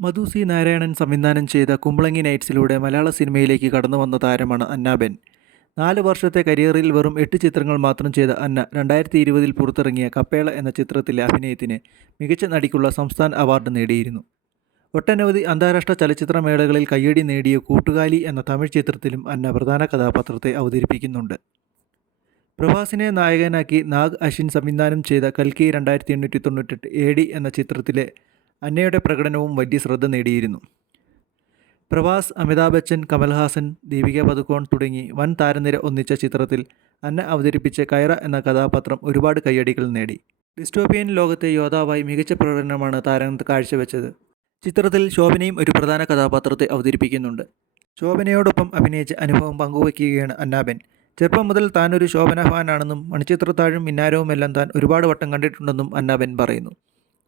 മധു C. Narayanan സംവിധാനം ചെയ്ത കുമ്പളങ്ങി നൈറ്റ്സിലൂടെ മലയാള സിനിമയിലേക്ക് കടന്നു വന്ന താരമാണ് അന്നാബെൻ നാല് വർഷത്തെ കരിയറിൽ വെറും എട്ട് ചിത്രങ്ങൾ മാത്രം ചെയ്ത അന്ന രണ്ടായിരത്തി ഇരുപതിൽ പുറത്തിറങ്ങിയ കപ്പേള എന്ന ചിത്രത്തിലെ അഭിനയത്തിന് മികച്ച നടിക്കുള്ള സംസ്ഥാന അവാർഡ് നേടിയിരുന്നു. ഒട്ടനവധി അന്താരാഷ്ട്ര ചലച്ചിത്രമേളകളിൽ കയ്യടി നേടിയ കൂട്ടുകാലി എന്ന തമിഴ് ചിത്രത്തിലും അന്ന പ്രധാന കഥാപാത്രത്തെ അവതരിപ്പിക്കുന്നുണ്ട്. പ്രഭാസിനെ നായകനാക്കി നാഗ് അശ്വിൻ സംവിധാനം ചെയ്ത കൽക്കി രണ്ടായിരത്തി എണ്ണൂറ്റി തൊണ്ണൂറ്റെട്ട് എ ഡി എന്ന ചിത്രത്തിലെ അന്നയുടെ പ്രകടനവും വലിയ ശ്രദ്ധ നേടിയിരുന്നു. പ്രഭാസ് അമിതാഭ് ബച്ചൻ കമൽഹാസൻ ദീപിക പതുക്കോൺ തുടങ്ങി വൻ താരനിര ഒന്നിച്ച ചിത്രത്തിൽ അന്ന അവതരിപ്പിച്ച കയറ എന്ന കഥാപാത്രം ഒരുപാട് കയ്യടികൾ നേടി. ഡിസ്റ്റോപ്പിയൻ ലോകത്തെ യോദ്ധാവായി മികച്ച പ്രകടനമാണ് താരം കാഴ്ചവെച്ചത്. ചിത്രത്തിൽ ശോഭനയും ഒരു പ്രധാന കഥാപാത്രത്തെ അവതരിപ്പിക്കുന്നുണ്ട്. ശോഭനയോടൊപ്പം അഭിനയിച്ച അനുഭവം പങ്കുവയ്ക്കുകയാണ് അന്നാബൻ. ചെറുപ്പം മുതൽ താനൊരു ശോഭന ഫാനാണെന്നും മണിച്ചിത്രത്താഴും മിന്നാരവുമെല്ലാം താൻ ഒരുപാട് വട്ടം കണ്ടിട്ടുണ്ടെന്നും അന്നാബൻ പറയുന്നു.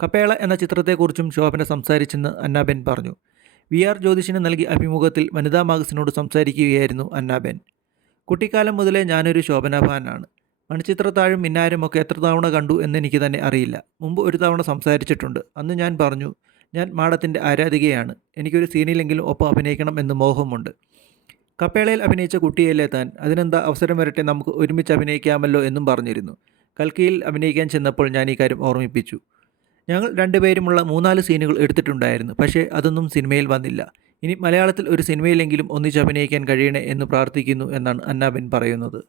കപ്പേള എന്ന ചിത്രത്തെക്കുറിച്ചും ശോഭന സംസാരിച്ചെന്ന് അന്നാബെൻ പറഞ്ഞു. വി ആർ ജ്യോതിഷിന് നൽകിയ അഭിമുഖത്തിൽ വനിതാ മാഗസിനോട് സംസാരിക്കുകയായിരുന്നു അന്നാബെൻ. കുട്ടിക്കാലം മുതലേ ഞാനൊരു ശോഭന ഫാനാണ്. മണിച്ചിത്രത്താഴും മിന്നാരും ഒക്കെ എത്ര തവണ കണ്ടു എന്നെനിക്ക് തന്നെ അറിയില്ല. മുമ്പ് ഒരു തവണ സംസാരിച്ചിട്ടുണ്ട്. അന്ന് ഞാൻ പറഞ്ഞു ഞാൻ മാഡത്തിന്റെ ആരാധികയാണ്. എനിക്കൊരു സീനിലെങ്കിലും ഒപ്പം അഭിനയിക്കണം എന്ന് മോഹമുണ്ട്. കപ്പേളയിൽ അഭിനയിച്ച കുട്ടിയല്ലേ താൻ? അതിനെന്താ അവസരം വരട്ടെ നമുക്ക് ഒരുമിച്ച് അഭിനയിക്കാമല്ലോ എന്നും പറഞ്ഞിരുന്നു. കൽക്കിയിൽ അഭിനയിക്കാൻ ചെന്നപ്പോൾ ഞാൻ ഈ കാര്യം ഓർമ്മിപ്പിച്ചു. ഞങ്ങൾ രണ്ടുപേരുമുള്ള മൂന്നാൽ സീനുകൾ എടുത്തിട്ടുണ്ടായിരുന്നു പക്ഷേ അതൊന്നും സിനിമയിൽ വന്നില്ല. ഇനി മലയാളത്തിൽ ഒരു സിനിമയിലെങ്കിലും ഒന്നിച്ച് അഭിനയിക്കാൻ കഴിയണേ എന്ന് പ്രാർത്ഥിക്കുന്നു എന്നാണ് അന്നാബിൻ പറയുന്നത്.